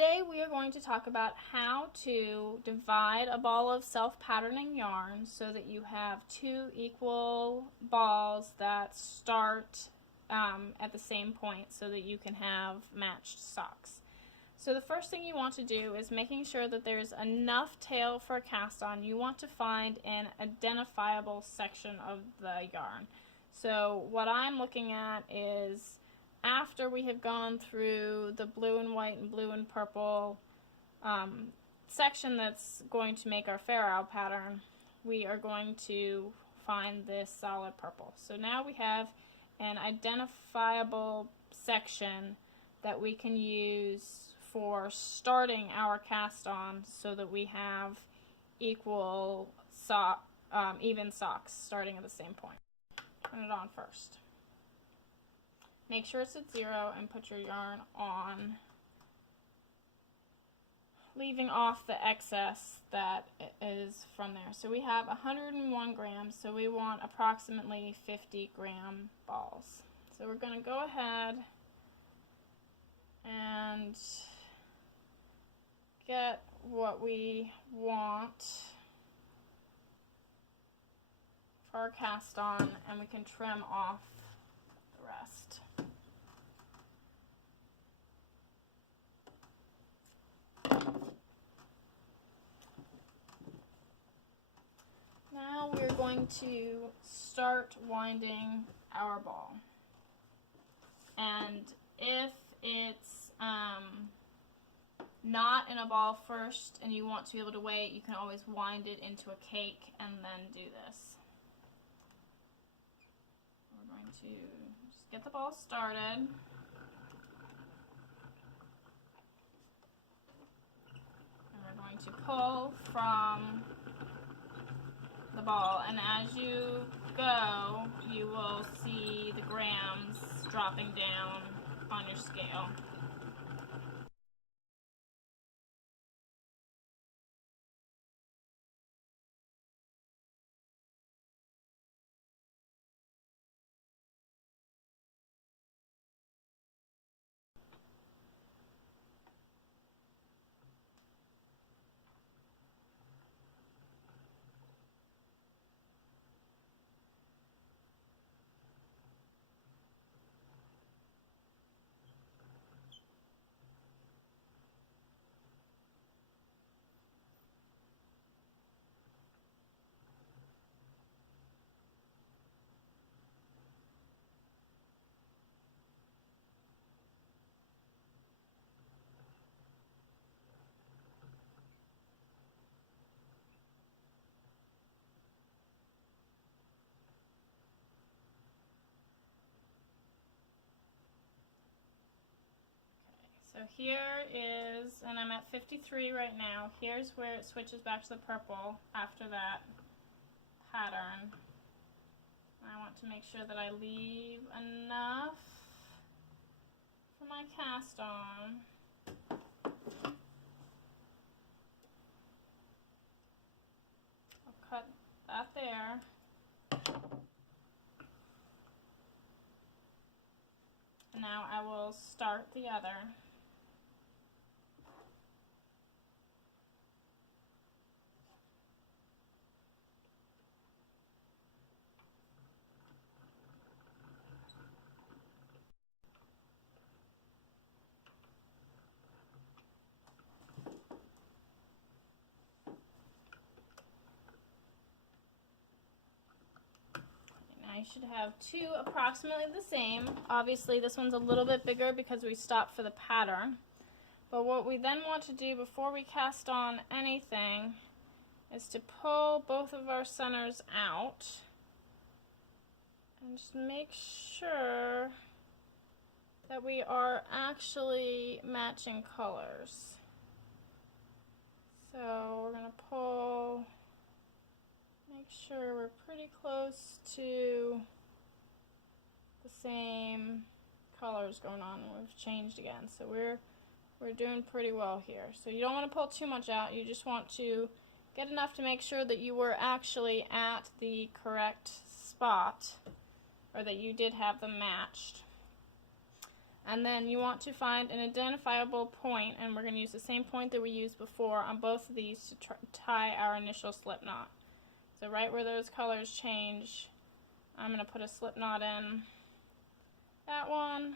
Today we are going to talk about how to divide a ball of self-patterning yarn so that you have two equal balls that start at the same point so that you can have matched socks. So the first thing you want to do is making sure that there's enough tail for a cast on. You want to find an identifiable section of the yarn. So what I'm looking at is after we have gone through the blue and white and blue and purple section that's going to make our Fair Isle pattern, we are going to find this solid purple. So now we have an identifiable section that we can use for starting our cast on so that we have equal even socks starting at the same point. Turn it on first. Make sure it's at 0 and put your yarn on, leaving off the excess that is from there. So we have 101 grams, so we want approximately 50 gram balls. So we're going to go ahead and get what we want for our cast on, and we can trim off the rest. Now we're going to start winding our ball, and if it's not in a ball first and you want to be able to wait, you can always wind it into a cake and then do this. We're going to just get the ball started. And we're going to pull from the ball, and as you go, you will see the grams dropping down on your scale. So here is, and I'm at 53 right now, here's where it switches back to the purple after that pattern. I want to make sure that I leave enough for my cast on. I'll cut that there. And now I will start the other. You should have two approximately the same. Obviously this one's a little bit bigger because we stopped for the pattern. But what we then want to do before we cast on anything is to pull both of our centers out and just make sure that we are actually matching colors. So we're going to pull, make sure we're pretty close to the same colors going on. We've changed again, so we're doing pretty well here. So you don't want to pull too much out. You just want to get enough to make sure that you were actually at the correct spot, or that you did have them matched. And then you want to find an identifiable point, and we're going to use the same point that we used before on both of these to tie our initial slip knot. So right where those colors change, I'm going to put a slip knot in that one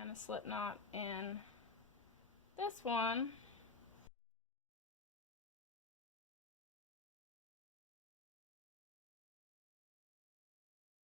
and a slip knot in this one.